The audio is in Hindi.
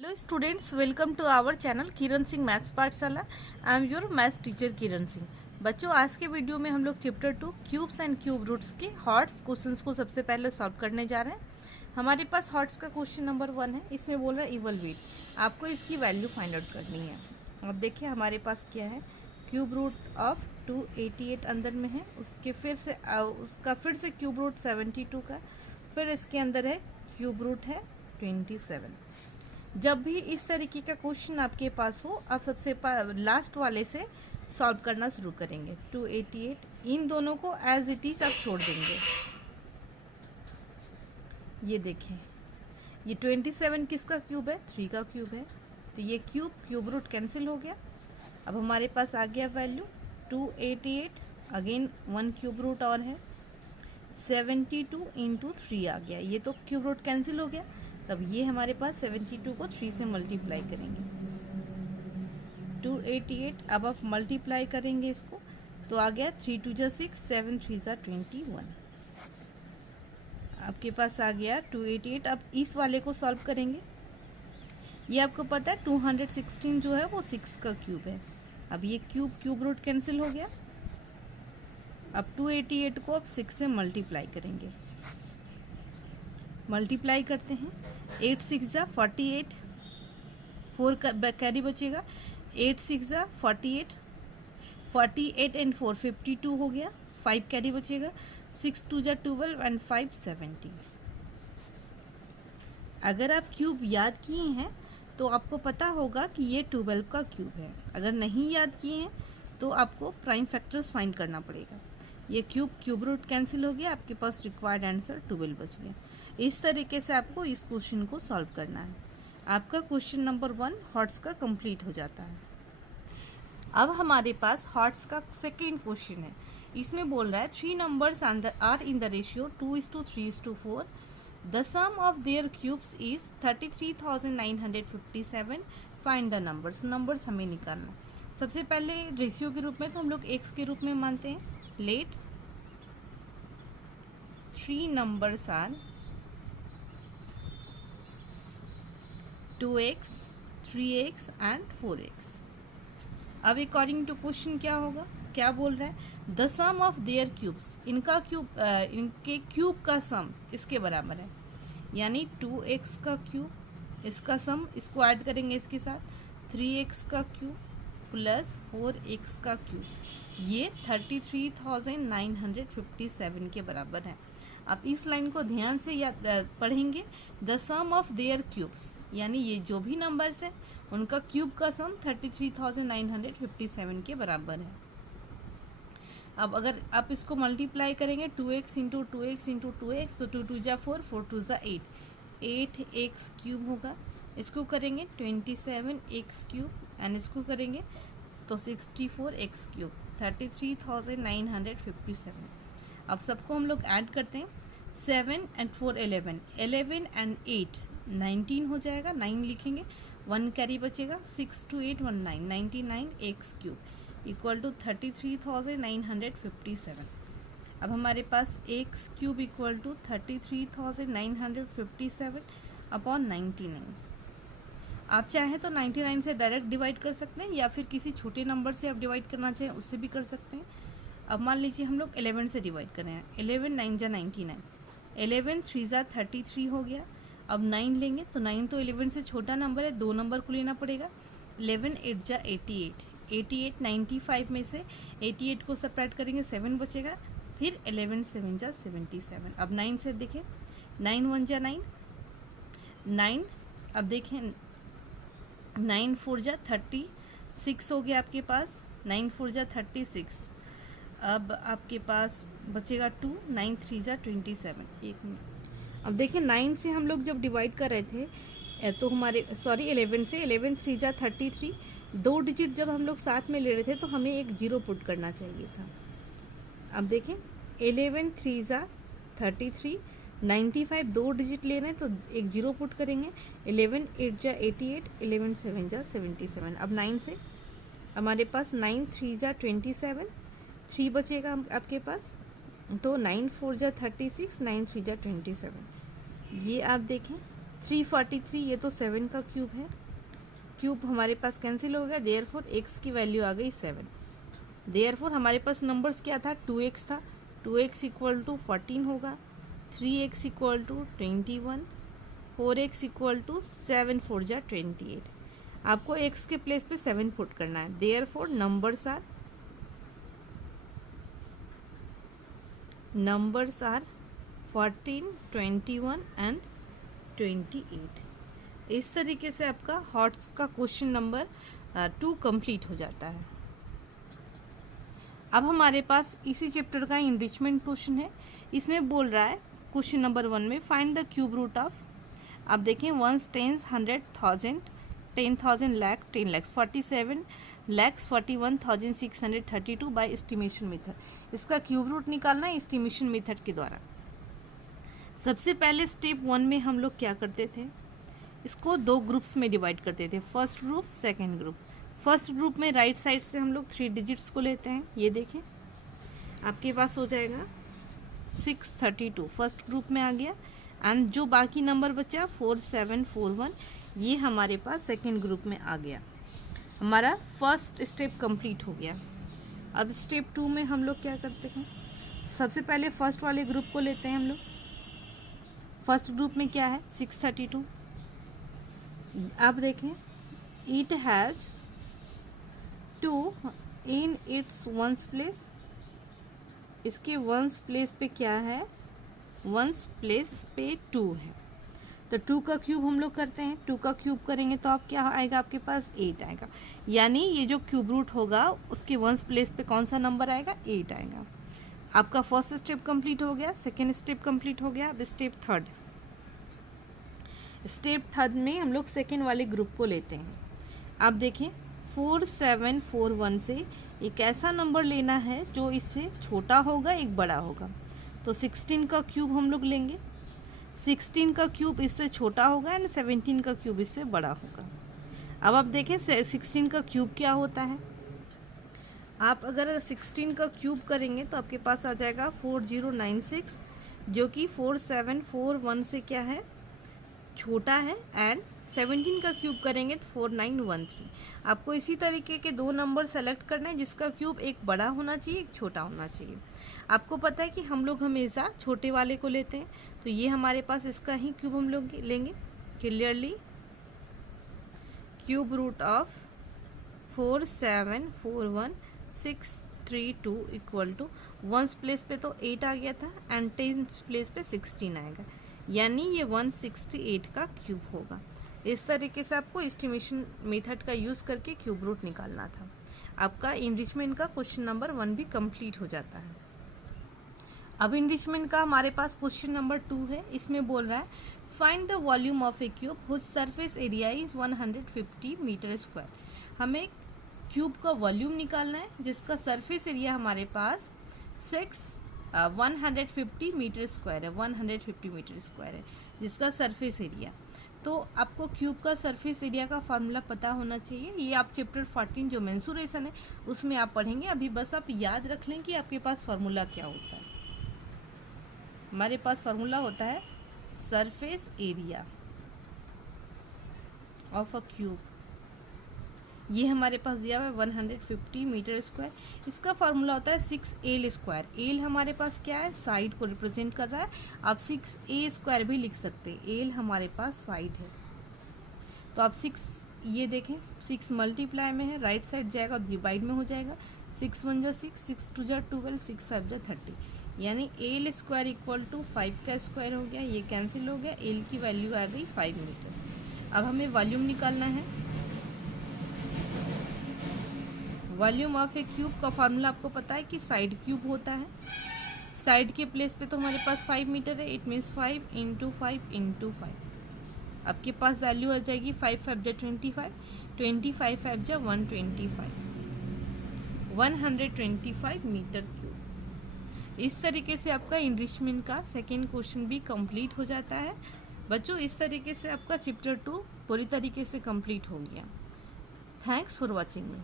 Hello students, welcome to our channel Kiran Singh maths पाठशाला। I am your maths teacher Kiran Singh. बच्चों, आज के वीडियो में हम लोग chapter 2 cubes and cube roots के हॉट्स क्वेश्चंस को सबसे पहले सॉल्व करने जा रहे हैं। हमारे पास हॉट्स का क्वेश्चन नंबर 1 है। इसमें बोल रहा है इवलवेट, आपको इसकी वैल्यू फाइंड आउट करनी है। अब देखिए हमारे पास क्या है, क्यूब रूट ऑफ 288 अंदर में है, उसके फिर से क्यूब रूट 72 का, फिर इसके अंदर है क्यूब रूट है 27। जब भी इस तरीके का क्वेश्चन आपके पास हो, आप सबसे लास्ट वाले से सॉल्व करना शुरू करेंगे। 288, इन दोनों को एज इट इज आप छोड़ देंगे। ये देखें, ये 27 किसका क्यूब है? 3 का क्यूब है, तो ये क्यूब रूट कैंसिल हो गया। अब हमारे पास आ गया वैल्यू 288, अगेन 1 क्यूब रूट और है, 72 इंटू 3 आ गया। ये तो क्यूब रूट कैंसिल हो गया, तब ये हमारे पास 72 को 3 से मल्टीप्लाई करेंगे। 288, अब आप मल्टीप्लाई करेंगे इसको, तो आ गया 3 2 जा 6, 7 3 जा 21। आपके पास आ गया 288। अब इस वाले को सॉल्व करेंगे। ये आपको पता है 216 जो है वो 6 का क्यूब है। अब ये क्यूब रूट कैंसिल हो गया। अब 288 को अब 6 से मल्टीप्लाई करेंगे। मल्टीप्लाई करते हैं, 8 6 जा 48, 4 कैरी बचेगा, 8 6 जा 48, 48 एंड 4 52 हो गया, 5 कैरी बचेगा, 6 2 जा 12 एंड 5 70। अगर आप क्यूब याद किए हैं तो आपको पता होगा कि ये 12 का क्यूब है। अगर नहीं याद किए हैं तो आपको प्राइम फैक्टर्स फाइंड करना पड़ेगा। ये क्यूब रूट कैंसिल हो गया, आपके पास रिक्वायर्ड आंसर 12 बच गया। इस तरीके से आपको इस क्वेश्चन को सॉल्व करना है। आपका क्वेश्चन नंबर 1 हॉट्स का कंप्लीट हो जाता है। अब हमारे पास हॉट्स का सेकेंड क्वेश्चन है। इसमें बोल रहा है 3 numbers are in the ratio 2:3:4। The sum of their cubes is 33,957। Find the numbers. Numbers हमें निकालना। सबसे पहले रेशियो के रूप में तो हम लोग एक्स के रूप में मानते हैं। Let 3 numbers are 2x, 3x and 4x। अब अकॉर्डिंग टू क्वेश्चन क्या होगा, क्या बोल रहा है? The sum of their cubes, इनके क्यूब का सम इसके बराबर है, यानी 2x का क्यूब, इसका सम, इसको ऐड करेंगे इसके साथ, 3x का क्यूब प्लस 4x का क्यूब, ये 33,957 के बराबर है। आप इस लाइन को ध्यान से पढ़ेंगे। The sum of their cubes, यानी ये जो भी नंबर्स हैं उनका क्यूब का सम 33,957 के बराबर है। अब अगर आप इसको मल्टीप्लाई करेंगे 2x into 2x into 2x, तो 2 2 जा 4, 4 2 जा 8, 8x क्यूब होगा। इसको करेंगे 27x क्यूब एंड इसको करेंगे तो 64x क्यूब, 33,957। अब सबको हम लोग ऐड करते हैं। 7 एंड 4 11, 11 एंड 8 19 हो जाएगा, 9 लिखेंगे, 1 कैरी बचेगा, 6 2 8 19, 99x क्यूब इक्वल टू 33,957। अब हमारे पास x cube equal to 33,957 upon 99। आप चाहें तो 99 से डायरेक्ट डिवाइड कर सकते हैं, या फिर किसी छोटे नंबर से आप डिवाइड करना चाहें उससे भी कर सकते हैं। अब मान लीजिए हम लोग 11 से डिवाइड कर रहे हैं। 11 9 जा 99, 11 3 जा 33 हो गया। अब 9 लेंगे तो 9 तो 11 से छोटा नंबर है, 2 नंबर को लेना पड़ेगा। 11 8 जा 88, 88 95 में से 88 को सब्ट्रैक्ट करेंगे, 7 बचेगा, फिर 11 7 जा 77। अब 9 से देखें, 9 1 जा 9, 9, अब देखें 9 4 जा 36 हो गया आपके पास, 9 4 जा 36। अब आपके पास बचेगा 2, 9 3 जा 27। एक मिनट, अब देखिए 9 से हम लोग जब डिवाइड कर रहे थे तो हमारे 11 से 11 3 जा 33, 2 डिजिट जब हम लोग साथ में ले रहे थे तो हमें एक जीरो पुट करना चाहिए था। अब देखें 11 3 जा 33, 95 2 डिजिट ले रहे हैं तो एक जीरो पुट करेंगे, 11 8 जा 88, 11 7 जा 77। अब 9 से हमारे पास 9 3 जा 27, 3 बचेगा आपके पास, तो 9 4 जा 36, 9 3 जा 27। ये आप देखें 343 ये तो 7 का क्यूब है, क्यूब हमारे पास कैंसिल हो गया, देयरफॉर x की वैल्यू आ गई 7। देयरफॉर हमारे पास नंबर्स क्या था, 2x था, 2x इक्वल टू 14 होगा, 3x equal to 21, 4x equal to 7 4 जा 28। आपको x के प्लेस पे 7 पुट करना है। Therefore numbers are 14, 21 and 28। इस तरीके से आपका हॉट्स का क्वेश्चन नंबर 2 कंप्लीट हो जाता है। अब हमारे पास इसी चैप्टर का इनरिचमेंट क्वेश्चन है। इसमें बोल रहा है क्वेश्चन नंबर 1 में find the cube root of, आप देखें 1 tens 100,000, 10,000 lakh 10 lakhs 47 lakhs 41,632 by estimation method. इसका क्यूब रूट निकालना है एस्टिमेशन मेथड के द्वारा। सबसे पहले स्टेप 1 में हम लोग क्या करते थे, इसको 2 ग्रुप्स में डिवाइड करते थे, first group second group. First group में राइट साइड से हम लोग 3 डिजिट्स को लेते हैं, ये देखें आपके पास हो जाएगा 632 फर्स्ट ग्रुप में आ गया, एंड जो बाकी नंबर बचा 4741 ये हमारे पास सेकंड ग्रुप में आ गया। हमारा फर्स्ट स्टेप कंप्लीट हो गया। अब स्टेप 2 में हम लोग क्या करते हैं, सबसे पहले फर्स्ट वाले ग्रुप को लेते हैं हम लोग। फर्स्ट ग्रुप में क्या है 632, आप देखें it has 2 in its ones place, इसके वंस प्लेस पे क्या है, वंस प्लेस पे 2 है, तो 2 का क्यूब हम लोग करते हैं। 2 का क्यूब करेंगे तो आप क्या आएगा, आपके पास 8 आएगा, यानी ये जो क्यूब रूट होगा उसके वंस प्लेस पे कौन सा नंबर आएगा, 8 आएगा। आपका फर्स्ट स्टेप कंप्लीट हो गया, सेकेंड स्टेप कंप्लीट हो गया। अब स्टेप थर्ड, स्टेप थर्ड में हम लोग सेकेंड वाले ग्रुप को लेते हैं। आप देखें 4741 से एक ऐसा नंबर लेना है जो इससे छोटा होगा एक बड़ा होगा, तो 16 का क्यूब हम लोग लेंगे। 16 का क्यूब इससे छोटा होगा एंड 17 का क्यूब इससे बड़ा होगा। अब आप देखें 16 का क्यूब क्या होता है, आप अगर 16 का क्यूब करेंगे तो आपके पास आ जाएगा 4096, जो कि 4741 से क्या है, छोटा है, एंड 17 का क्यूब करेंगे तो 4913। आपको इसी तरीके के 2 नंबर सेलेक्ट करना है जिसका क्यूब एक बड़ा होना चाहिए एक छोटा होना चाहिए। आपको पता है कि हम लोग हमेशा छोटे वाले को लेते हैं, तो ये हमारे पास इसका ही क्यूब हम लोग लेंगे। Clearly cube root of 4741632 equal to ones place पे तो 8 आ गया था एंड टेंस प्लेस पे 16 आएगा, यानी ये 168 का क्यूब होगा। इस तरीके से आपको एस्टिमेशन मेथड का यूज़ करके क्यूब रूट निकालना था। आपका इनरिचमेंट का क्वेश्चन नंबर 1 भी कंप्लीट हो जाता है। अब इनरिचमेंट का हमारे पास क्वेश्चन नंबर 2 है। इसमें बोल रहा है find the volume of a cube whose surface area is 150 metre square. हमें क्यूब का वॉल्यूम निकालना है जिसका सरफेस एरिया हमारे पास 150 मीटर स्क्वायर है, 150 मीटर स्क्वायर है जिसका सरफेस एरिया। तो आपको क्यूब का सरफेस एरिया का फार्मूला पता होना चाहिए। ये आप चैप्टर 14 जो मेंसुरेशन है उसमें आप पढ़ेंगे। अभी बस आप याद रख लें कि आपके पास फार्मूला क्या होता है। हमारे पास फार्मूला होता है surface area of a cube. ये हमारे पास दिया हुआ है 150 मीटर स्क्वायर। इसका फार्मूला होता है 6L स्क्वायर। एल हमारे पास क्या है, साइड को रिप्रेजेंट कर रहा है। आप 6A स्क्वायर भी लिख सकते हैं। एल हमारे पास साइड है, तो आप 6 ये देखें 6 मल्टीप्लाई में है, राइट साइड जाएगा डिवाइड में हो जाएगा। 6 1 जा 6, 6 2 जा 12, 6 5 जा 30, यानी एल स्क्वायर इक्वल टू 5 का स्क्वायर हो गया। ये कैंसिल हो गया, एल की वैल्यू आ गई 5 मीटर। अब हमें वॉल्यूम निकालना है। वॉल्यूम ऑफ ए क्यूब का फार्मूला आपको पता है कि साइड क्यूब होता है। साइड के प्लेस पे तो हमारे पास 5 मीटर है, इट मीन्स 5 × 5 × 5। आपके पास वैल्यू आ जाएगी 5 5 जा 25, 25 5 जा 125, 125 मीटर क्यूब। इस तरीके से आपका इनरिचमेंट का सेकेंड क्वेश्चन भी कंप्लीट हो जाता है। बच्चों इस तरीके से आपका चैप्टर 2 पूरी तरीके से कंप्लीट हो गया। Thanks for watching me.